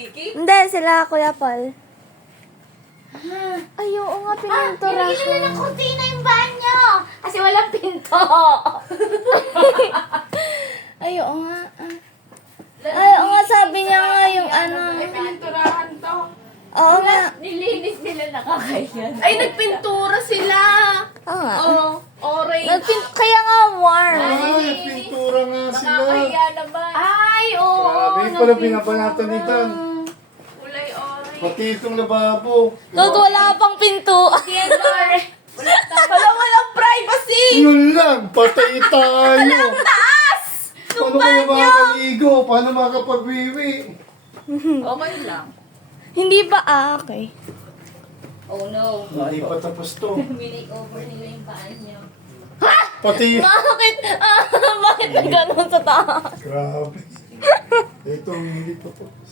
Vicky? Hindi, sila Kuya Paul. Ay, oo nga, pininturahan. Nilagyan ng kurtina yung banyo. Kasi walang pinto. Ay, oo nga. Ay, oo nga, sabi niya nga yung ano. Ay, pininturahan to. Oo nga. Nilinis nila nakakayan. Ay, nagpintura sila. Oo nga. Oh, orange. Kaya nga warm. Ay, pintura nga sila. Nakakahiya naman. Ay, oo. Grabe pala pinapanatan nito. Kulay orange. Pati itong lababo. Lord, wala pang pinto. Walang privacy. Yun lang, patay tayo. Taas! Paano kayo makakaligo? Paano makakapagwiwi? Okay lang. Hindi ba? Okay. Oh no. Hindi pa tapos to. Mini-over nila yung paan niyo. Pati... Bakit? Bakit na ganun sa taas? Grabe. Ito, hindi pa tapos.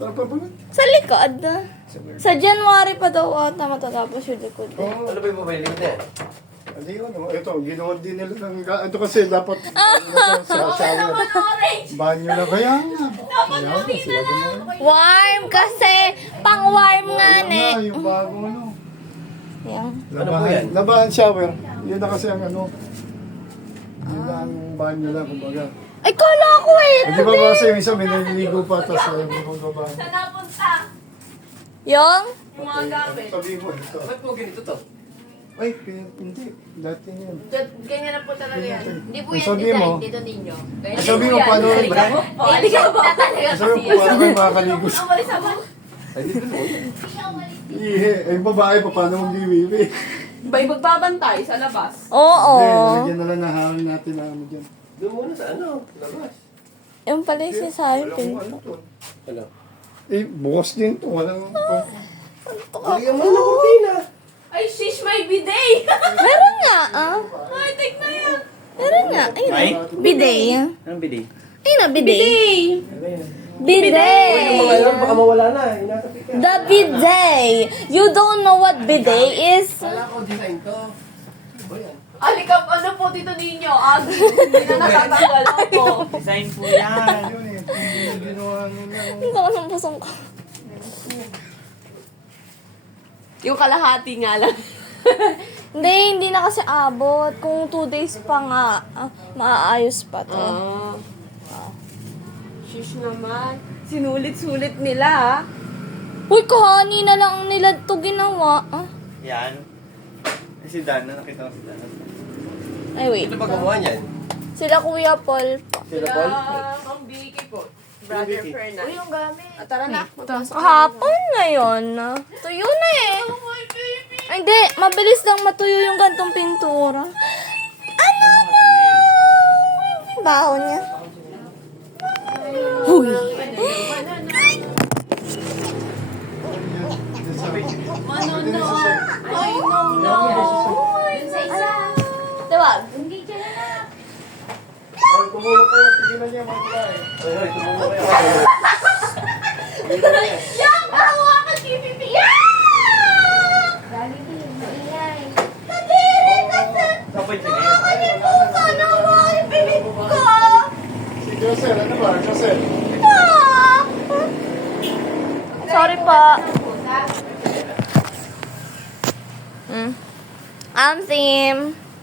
Ano pa ba? Sa likod. Sa January pa daw ata matatapos yung likod. Oh, Ano ba yung mobile niya? hindi yun. Ito, ginawa din nila ng... Ito kasi dapat... sa shower. Banyo na kaya nga. Kaya nga, sila gumawa. Warm kasi. Pang warm nga Ayan ne. na, yung bago ano. Yan. po yan? Labahan shower. Yun na kasi ang ano. Yun na ang banyo lang, kumbaga. Ay, kala ko eh. Hindi ba kasi yung isa may naliligo pa, tapos may magbabahan. Saan napunta? Yung? Yung mga gamit. Sabi mo, ito. Ba't mo ganito to? Ay, hindi. Dati yan. Ganyan na po talaga yan. Hindi po Ang yan sabi design mo, dito ninyo. ang sabi mo, paano, Oh, alika ba? ang sabi mo, paano kayo makakaligo sa... Umalis ako. Ay, dito mo. Ihe, ay babae pa, paano kung di wiwi? Ba'y magbabantay sa labas? Oo. Hindi, nalagyan na lang na hangin natin na ano dyan. Doon muna sa ano, labas. Yung pala yung sinasabing Walang ano pinto. to. Ano? Eh, bukas din to. Walang... Lagyan mo na ng kurtina. Ay, shish, may bidet! Meron nga, ah. Ay, tignan yan. Meron nga. Ayun. Bidet. Anong bili? Ayun na, bidet. Ano yan? Bidet. Yung mga alam, baka mawala na. Inatapit ka. The bidet. You don't know what bidet is? Kala ko design to. Ano ba yan? Alika, ano po dito ninyo? Hindi na natatanggal po. Design po yan. Yun eh, hindi ginawa nila. Hindi ko ng pusong ko. Yung kalahati nga lang. Hindi na kasi abot. Kung 2 days pa nga, maaayos pa to. Shish naman. Sinulit-sulit nila, Uy, kahani na lang nila to ginawa. Ah. Yan. Si Dana, nakita ko si Dana. Ay, wait. Ito ba gumawa niyan? Sila Kuya Paul pa. Sila Paul? Ang Vicky po. Brother Fernan. Yung gamit. Tara na. Kahapon na yun. Tuyo na eh. Ay, hindi. Mabilis lang matuyo yung gantong pintura. Ano na? Yung baho niya. Huy. Manono. Ay, no. Dun sa isa. Tawag. Hindi dyan na. Ay, tumulong kayo. Sige na niya, mag-try. Ay, ay, tumulong kayo. Yang, bawa ka, TVP. Dali din. Maingay. Nadiri kasi. Kapag yun eh. Nakalimutan na mo yung pilit ko. Si Josel, ano ba? Josel? Ah. Sorry pa. Sim.